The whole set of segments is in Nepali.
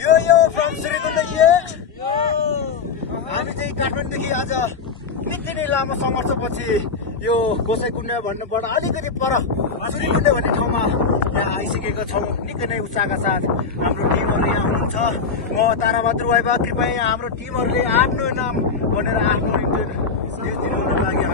यो फ्रम श्रीगुण्डकी हामी चाहिँ काठमाडौँदेखि आज निकै नै लामो सङ्घर्षपछि यो गोसाइकुण्ड भन्नुपर्दा अलिकति पर श्रीगुण्ड भन्ने ठाउँमा यहाँ आइसकेका छौँ। निकै नै उत्साहका साथ हाम्रो टिमहरू यहाँ हुनुहुन्छ। म ताराबहादुर वाइबा कृपया हाम्रो टिमहरूले आफ्नो नाम भनेर आफ्नो देश दिनुको लागि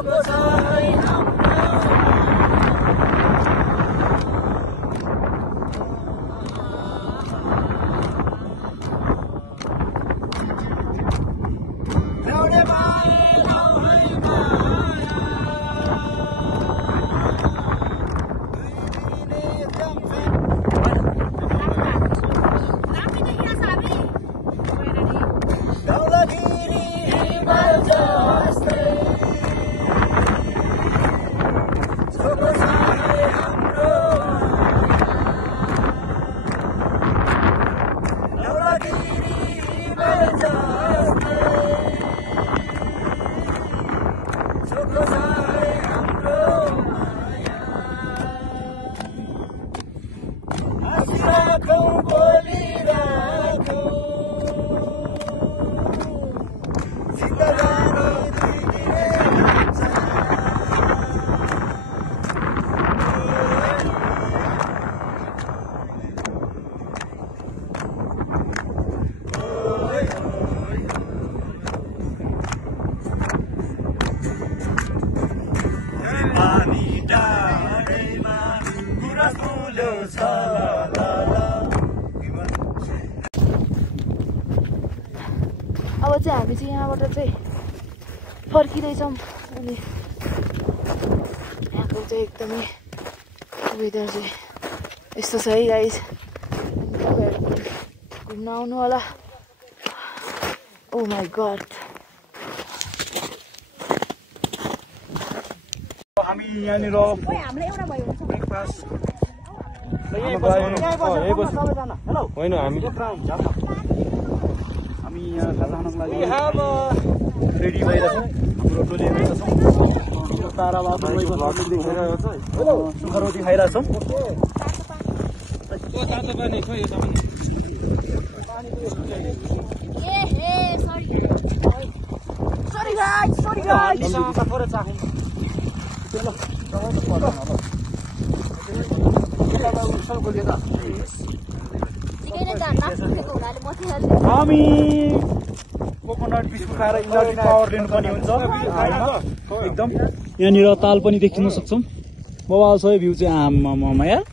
अब चाहिँ हामी चाहिँ यहाँबाट चाहिँ फर्किँदैछौँ अनि यहाँको चाहिँ एकदमै वेदर चाहिँ यस्तो छ है गाइस। तपाईँहरू पनि घुम्न आउनु होला। ओ माई गॉड। हामी यहाँनिर ब्रेकफास्ट होइन हामी यहाँ खाजा खानको लागि रेडी भइरहेछौँ। पुरो टोली हेरिरहेछौँ। सुखा रोटी खाइरहेछौँ। हामी कोकोनट बिस्कुट खाएर इनर्जी पावर लिनुपर्ने हुन्छ एकदम। यहाँनिर ताल पनि देखिन सक्छौँ। बबाल छ भ्यू चाहिँ आमामा यार।